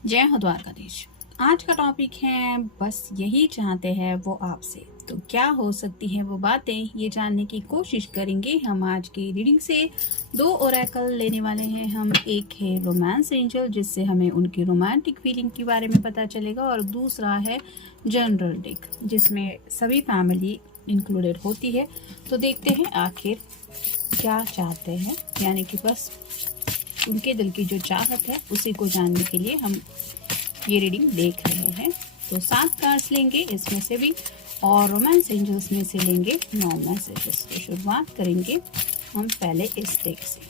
जय हो द्वारकाधीश। आज का टॉपिक है बस यही चाहते हैं वो आपसे। तो क्या हो सकती है वो बातें, ये जानने की कोशिश करेंगे हम आज की रीडिंग से। दो ओरेकल लेने वाले हैं हम। एक है रोमांस एंजल, जिससे हमें उनकी रोमांटिक फीलिंग के बारे में पता चलेगा, और दूसरा है जनरल डेक, जिसमें सभी फैमिली इंक्लूडेड होती है। तो देखते हैं आखिर क्या चाहते हैं, यानी कि बस उनके दिल की जो चाहत है उसी को जानने के लिए हम ये रीडिंग देख रहे हैं। तो 7 कार्ड्स लेंगे इसमें से भी, और रोमांस एंजल्स में से लेंगे 9 मैसेजेस। तो शुरुआत करेंगे हम पहले इस डेक से।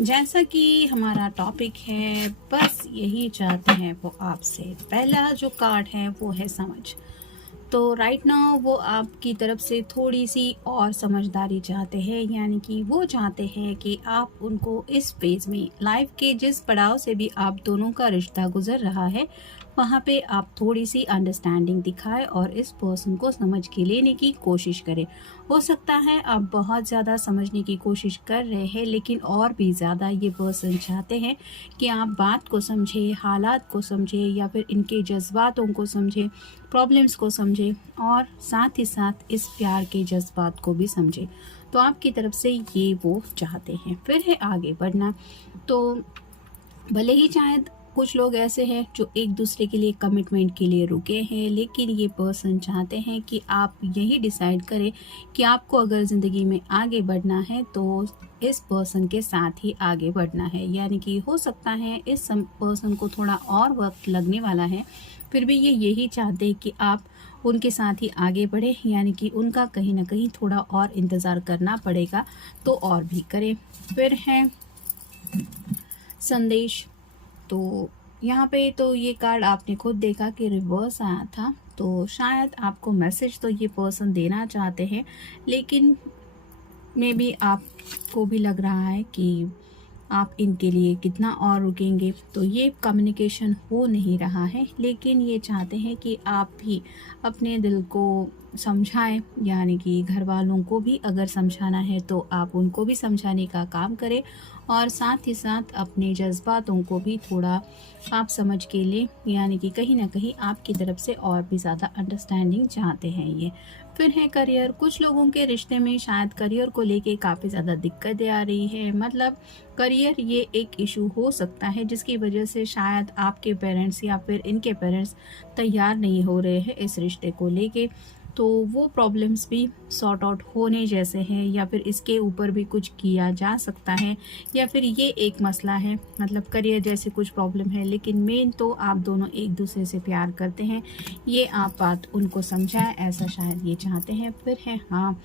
जैसा कि हमारा टॉपिक है बस यही चाहते हैं वो आपसे, पहला जो कार्ड है वो है समझ। तो राइट नाउ वो आपकी तरफ से थोड़ी सी और समझदारी चाहते हैं, यानी कि वो चाहते हैं कि आप उनको इस फेज में, लाइफ के जिस पड़ाव से भी आप दोनों का रिश्ता गुजर रहा है, वहाँ पे आप थोड़ी सी अंडरस्टैंडिंग दिखाएं और इस पर्सन को समझ के लेने की कोशिश करें। हो सकता है आप बहुत ज़्यादा समझने की कोशिश कर रहे हैं, लेकिन और भी ज़्यादा ये पर्सन चाहते हैं कि आप बात को समझें, हालात को समझें, या फिर इनके जज्बातों को समझें, प्रॉब्लम्स को समझें, और साथ ही साथ इस प्यार के जज्बात को भी समझें। तो आपकी तरफ से ये वो चाहते हैं। फिर है आगे बढ़ना। तो भले ही शायद कुछ लोग ऐसे हैं जो एक दूसरे के लिए कमिटमेंट के लिए रुके हैं, लेकिन ये पर्सन चाहते हैं कि आप यही डिसाइड करें कि आपको अगर ज़िंदगी में आगे बढ़ना है तो इस पर्सन के साथ ही आगे बढ़ना है। यानी कि हो सकता है इस पर्सन को थोड़ा और वक्त लगने वाला है, फिर भी ये यही चाहते हैं कि आप उनके साथ ही आगे बढ़े, यानी कि उनका कहीं ना कहीं थोड़ा और इंतज़ार करना पड़ेगा तो और भी करें। फिर है संदेश। तो यहाँ पे तो ये कार्ड आपने खुद देखा कि रिवर्स आया था, तो शायद आपको मैसेज तो ये पर्सन देना चाहते हैं, लेकिन मे बी आपको भी लग रहा है कि आप इनके लिए कितना और रुकेंगे। तो ये कम्युनिकेशन हो नहीं रहा है, लेकिन ये चाहते हैं कि आप भी अपने दिल को समझाएं, यानी कि घर वालों को भी अगर समझाना है तो आप उनको भी समझाने का काम करें, और साथ ही साथ अपने जज्बातों को भी थोड़ा आप समझ के लें, यानी कि कहीं ना कहीं आपकी तरफ से और भी ज़्यादा अंडरस्टैंडिंग चाहते हैं ये। फिर है करियर। कुछ लोगों के रिश्ते में शायद करियर को लेके काफ़ी ज़्यादा दिक्कतें आ रही है, मतलब करियर ये एक इशू हो सकता है जिसकी वजह से शायद आपके पेरेंट्स या फिर इनके पेरेंट्स तैयार नहीं हो रहे हैं इस रिश्ते को लेके। तो वो प्रॉब्लम्स भी सॉर्ट आउट होने जैसे हैं, या फिर इसके ऊपर भी कुछ किया जा सकता है, या फिर ये एक मसला है, मतलब करियर जैसे कुछ प्रॉब्लम है, लेकिन मेन तो आप दोनों एक दूसरे से प्यार करते हैं, ये आप बात उनको समझाएं, ऐसा शायद ये चाहते हैं। फिर है हाँ।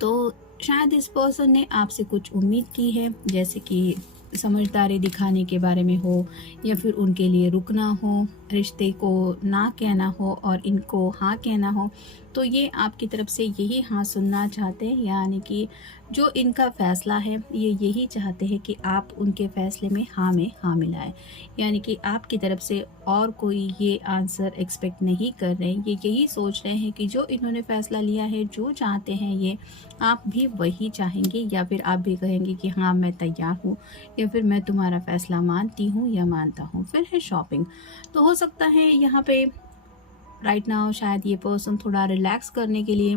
तो शायद इस पर्सन ने आपसे कुछ उम्मीद की है, जैसे कि समझदारी दिखाने के बारे में हो, या फिर उनके लिए रुकना हो, रिश्ते को ना कहना हो और इनको हाँ कहना हो, तो ये आपकी तरफ से यही हाँ सुनना चाहते हैं, यानी कि जो इनका फ़ैसला है ये यही चाहते हैं कि आप उनके फ़ैसले में हाँ मिलाएं। यानी कि आपकी तरफ से और कोई ये आंसर एक्सपेक्ट नहीं कर रहे हैं, ये यही सोच रहे हैं कि जो इन्होंने फ़ैसला लिया है, जो चाहते हैं ये, आप भी वही चाहेंगे, या फिर आप भी कहेंगे कि हाँ मैं तैयार हूँ, या फिर मैं तुम्हारा फ़ैसला मानती हूँ या मानता हूँ। फिर है शॉपिंग। तो हो सकता है यहाँ पे राइट नाउ शायद ये पर्सन थोड़ा रिलैक्स करने के लिए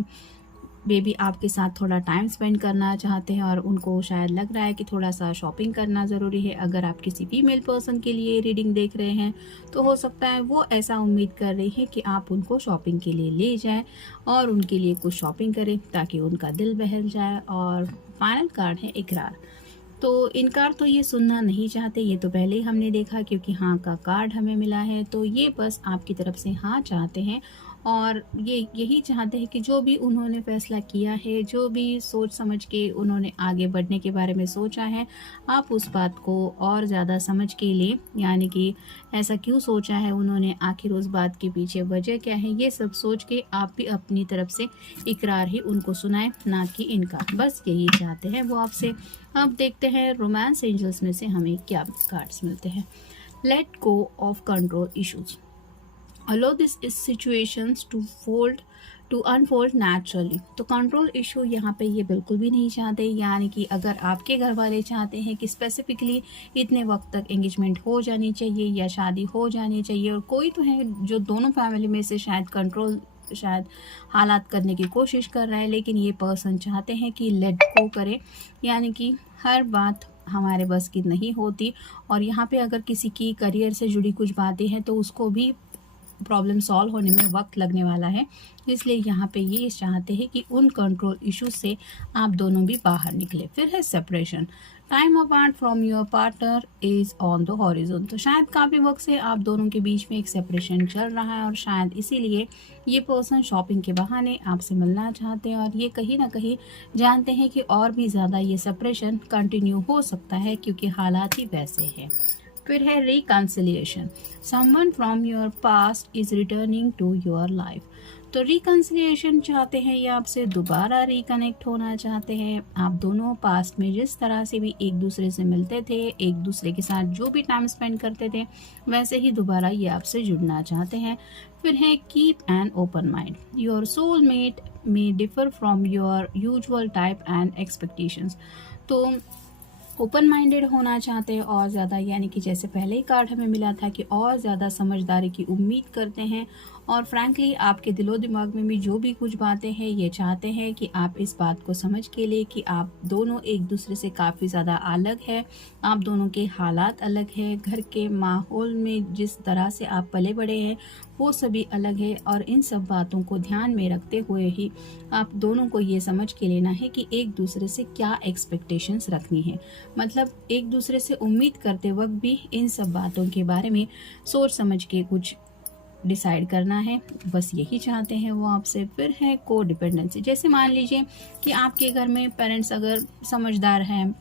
बेबी आपके साथ थोड़ा टाइम स्पेंड करना चाहते हैं, और उनको शायद लग रहा है कि थोड़ा सा शॉपिंग करना ज़रूरी है। अगर आप किसी फीमेल पर्सन के लिए रीडिंग देख रहे हैं तो हो सकता है वो ऐसा उम्मीद कर रही है कि आप उनको शॉपिंग के लिए ले जाएं और उनके लिए कुछ शॉपिंग करें ताकि उनका दिल बहल जाए। और फाइनल कार्ड है इकरार। तो इनकार तो ये सुनना नहीं चाहते, ये तो पहले ही हमने देखा, क्योंकि हाँ का कार्ड हमें मिला है। तो ये बस आपकी तरफ से हाँ चाहते हैं, और ये यही चाहते हैं कि जो भी उन्होंने फ़ैसला किया है, जो भी सोच समझ के उन्होंने आगे बढ़ने के बारे में सोचा है, आप उस बात को और ज़्यादा समझ के लिए, यानी कि ऐसा क्यों सोचा है उन्होंने, आखिर उस बात के पीछे वजह क्या है, ये सब सोच के आप भी अपनी तरफ से इकरार ही उनको सुनाएं, ना कि इनकार। बस यही चाहते हैं वो आपसे। अब देखते हैं रोमांस एंजल्स में से हमें क्या कार्ड्स मिलते हैं। Let go of control issues, allow this is situations to unfold naturally। तो कंट्रोल इशू यहाँ पे ये बिल्कुल भी नहीं चाहते, यानी कि अगर आपके घर वाले चाहते हैं कि स्पेसिफिकली इतने वक्त तक एंगेजमेंट हो जानी चाहिए या शादी हो जानी चाहिए, और कोई तो है जो दोनों फैमिली में से शायद हालात करने की कोशिश कर रहा है, लेकिन ये पर्सन चाहते हैं कि लेट गो करें, यानी कि हर बात हमारे बस की नहीं होती। और यहाँ पे अगर किसी की करियर से जुड़ी कुछ बातें हैं तो उसको भी प्रॉब्लम सॉल्व होने में वक्त लगने वाला है, इसलिए यहाँ पे ये चाहते हैं कि उन कंट्रोल इश्यूज से आप दोनों भी बाहर निकले। फिर है separation, time apart from your partner is on the horizon. तो शायद काफ़ी वक्त से आप दोनों के बीच में एक सेपरेशन चल रहा है, और शायद इसीलिए ये पर्सन शॉपिंग के बहाने आपसे मिलना चाहते हैं, और ये कहीं ना कहीं जानते हैं कि और भी ज़्यादा ये सेपरेशन कंटिन्यू हो सकता है, क्योंकि हालात ही वैसे हैं। फिर है reconciliation, someone from your past is returning to your life. तो रिकन्सिलिएशन चाहते हैं, ये आपसे दोबारा रिकनेक्ट होना चाहते हैं। आप दोनों पास्ट में जिस तरह से भी एक दूसरे से मिलते थे, एक दूसरे के साथ जो भी टाइम स्पेंड करते थे, वैसे ही दोबारा ये आपसे जुड़ना चाहते हैं। फिर है keep an open mind, your soulmate may differ from your usual type and expectations. तो ओपन माइंडेड होना चाहते हैं और ज़्यादा, यानी कि जैसे पहले ही कार्ड हमें मिला था कि और ज़्यादा समझदारी की उम्मीद करते हैं, और फ्रैंकली आपके दिलो दिमाग में भी जो भी कुछ बातें हैं, ये चाहते हैं कि आप इस बात को समझ के लिए कि आप दोनों एक दूसरे से काफ़ी ज़्यादा अलग है, आप दोनों के हालात अलग है, घर के माहौल में जिस तरह से आप पले बड़े हैं वो सभी अलग है, और इन सब बातों को ध्यान में रखते हुए ही आप दोनों को ये समझ के लेना है कि एक दूसरे से क्या एक्सपेक्टेशंस रखनी है। मतलब एक दूसरे से उम्मीद करते वक्त भी इन सब बातों के बारे में सोच समझ के कुछ डिसाइड करना है, बस यही चाहते हैं वो आपसे। फिर है को डिपेंडेंसी, जैसे मान लीजिए कि आपके घर में पेरेंट्स अगर समझदार हैं,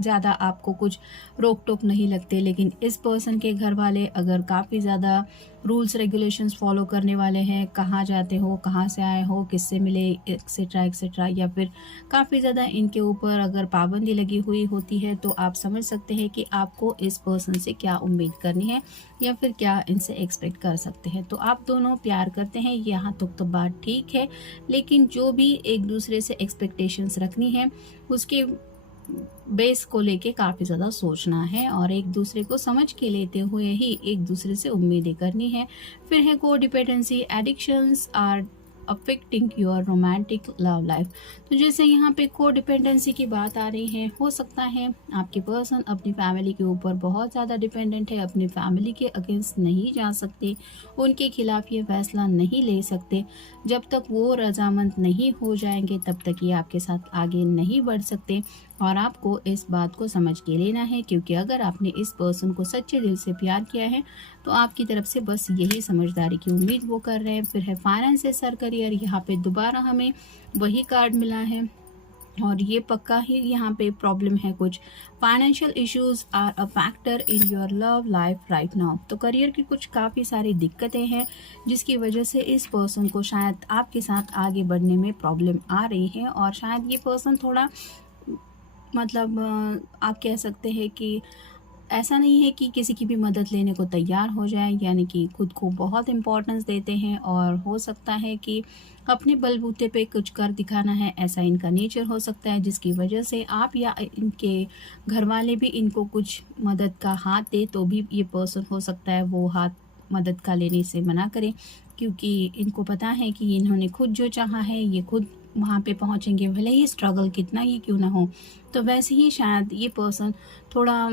ज़्यादा आपको कुछ रोक टोक नहीं लगते, लेकिन इस पर्सन के घर वाले अगर काफ़ी ज़्यादा रूल्स रेगुलेशंस फॉलो करने वाले हैं, कहाँ जाते हो, कहाँ से आए हो, किससे मिले, एक्सेट्रा एक्सेट्रा, या फिर काफ़ी ज़्यादा इनके ऊपर अगर पाबंदी लगी हुई होती है, तो आप समझ सकते हैं कि आपको इस पर्सन से क्या उम्मीद करनी है या फिर क्या इनसे एक्सपेक्ट कर सकते हैं। तो आप दोनों प्यार करते हैं, यहाँ तक तो बात ठीक है, लेकिन जो भी एक दूसरे से एक्सपेक्टेशंस रखनी है उसके बेस को लेके काफ़ी ज़्यादा सोचना है, और एक दूसरे को समझ के लेते हुए ही एक दूसरे से उम्मीदें करनी है। फिर है को dependency, addictions are affecting your romantic love life. तो जैसे यहाँ पे को डिपेंडेंसी की बात आ रही है, हो सकता है आपके पर्सन अपनी फैमिली के ऊपर बहुत ज़्यादा डिपेंडेंट है, अपनी फैमिली के अगेंस्ट नहीं जा सकते, उनके खिलाफ ये फैसला नहीं ले सकते। जब तक वो रजामंद नहीं हो जाएंगे तब तक ये आपके साथ आगे नहीं बढ़ सकते, और आपको इस बात को समझ के लेना है, क्योंकि अगर आपने इस पर्सन को सच्चे दिल से प्यार किया है तो आपकी तरफ से बस यही समझदारी की उम्मीद वो कर रहे हैं। फिर है फाइनेंस सर करियर, यहाँ पे दोबारा हमें वही कार्ड मिला है और ये पक्का ही यहाँ पे प्रॉब्लम है कुछ। Financial issues are a factor in your love life right now. तो करियर की कुछ काफ़ी सारी दिक्कतें हैं जिसकी वजह से इस पर्सन को शायद आपके साथ आगे बढ़ने में प्रॉब्लम आ रही है, और शायद ये पर्सन थोड़ा मतलब आप कह सकते हैं कि ऐसा नहीं है कि किसी की भी मदद लेने को तैयार हो जाए, यानी कि खुद को बहुत इम्पोर्टेंस देते हैं, और हो सकता है कि अपने बलबूते पे कुछ कर दिखाना है, ऐसा इनका नेचर हो सकता है, जिसकी वजह से आप या इनके घर वाले भी इनको कुछ मदद का हाथ दे तो भी ये पर्सन हो सकता है वो हाथ मदद का लेने से मना करें, क्योंकि इनको पता है कि इन्होंने खुद जो चाहा है ये खुद वहाँ पे पहुँचेंगे, भले ही स्ट्रगल कितना ही क्यों ना हो। तो वैसे ही शायद ये पर्सन थोड़ा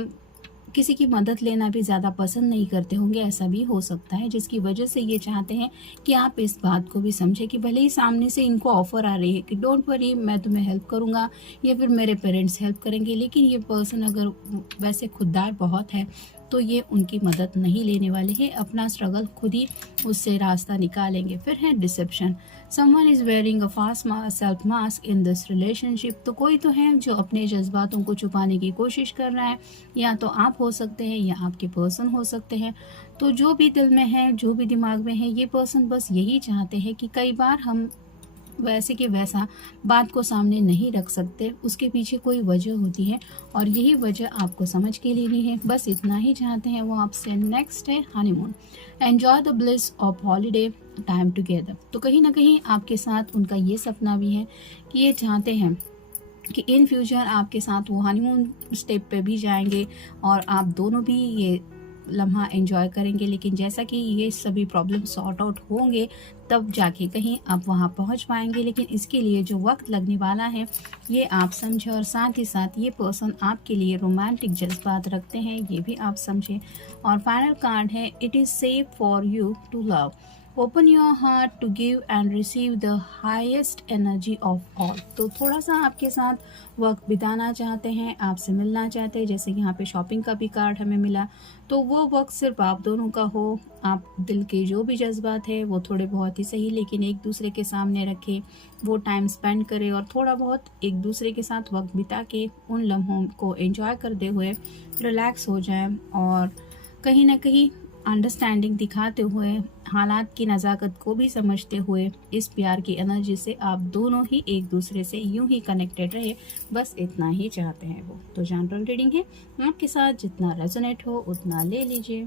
किसी की मदद लेना भी ज़्यादा पसंद नहीं करते होंगे, ऐसा भी हो सकता है, जिसकी वजह से ये चाहते हैं कि आप इस बात को भी समझें कि भले ही सामने से इनको ऑफ़र आ रही है कि डोंट वरी मैं तुम्हें हेल्प करूँगा या फिर मेरे पेरेंट्स हेल्प करेंगे, लेकिन ये पर्सन अगर वैसे खुददार बहुत है तो ये उनकी मदद नहीं लेने वाले हैं, अपना स्ट्रगल खुद ही उससे रास्ता निकालेंगे। फिर है deception. Someone is wearing a fast self mask in this relationship. तो कोई तो है जो अपने जज्बातों को छुपाने की कोशिश कर रहा है, या तो आप हो सकते हैं या आपके पर्सन हो सकते हैं। तो जो भी दिल में है, जो भी दिमाग में है, ये पर्सन बस यही चाहते हैं कि कई बार हम वैसे कि वैसा बात को सामने नहीं रख सकते, उसके पीछे कोई वजह होती है, और यही वजह आपको समझ के लेनी है, बस इतना ही चाहते हैं वो आपसे। नेक्स्ट है honeymoon. Enjoy the bliss of holiday time together. तो कहीं ना कहीं आपके साथ उनका ये सपना भी है कि ये चाहते हैं कि इन फ्यूचर आपके साथ वो हनीमून स्टेप पे भी जाएंगे और आप दोनों भी ये लम्हा एंजॉय करेंगे, लेकिन जैसा कि ये सभी प्रॉब्लम सॉर्ट आउट होंगे तब जाके कहीं आप वहाँ पहुँच पाएंगे, लेकिन इसके लिए जो वक्त लगने वाला है ये आप समझें, और साथ ही साथ ये पर्सन आपके लिए रोमांटिक जज्बात रखते हैं, ये भी आप समझें। और फाइनल कार्ड है it is safe for you to love. Open your heart to give and receive the highest energy of all. तो थोड़ा सा आपके साथ वक्त बिताना चाहते हैं, आपसे मिलना चाहते हैं, जैसे यहाँ पे शॉपिंग का भी कार्ड हमें मिला, तो वो वक्त सिर्फ आप दोनों का हो। आप दिल के जो भी जज्बात है वो थोड़े बहुत ही सही, लेकिन एक दूसरे के सामने रखें, वो टाइम स्पेंड करें और थोड़ा बहुत एक दूसरे के साथ वक्त बिता के उन लम्हों को एंजॉय करते हुए रिलैक्स हो जाएं, और कहीं ना कहीं अंडरस्टैंडिंग दिखाते हुए, हालात की नज़ाकत को भी समझते हुए, इस प्यार की एनर्जी से आप दोनों ही एक दूसरे से यूं ही कनेक्टेड रहे, बस इतना ही चाहते हैं वो। तो जनरल रीडिंग है, आपके साथ जितना रेजोनेट हो उतना ले लीजिए।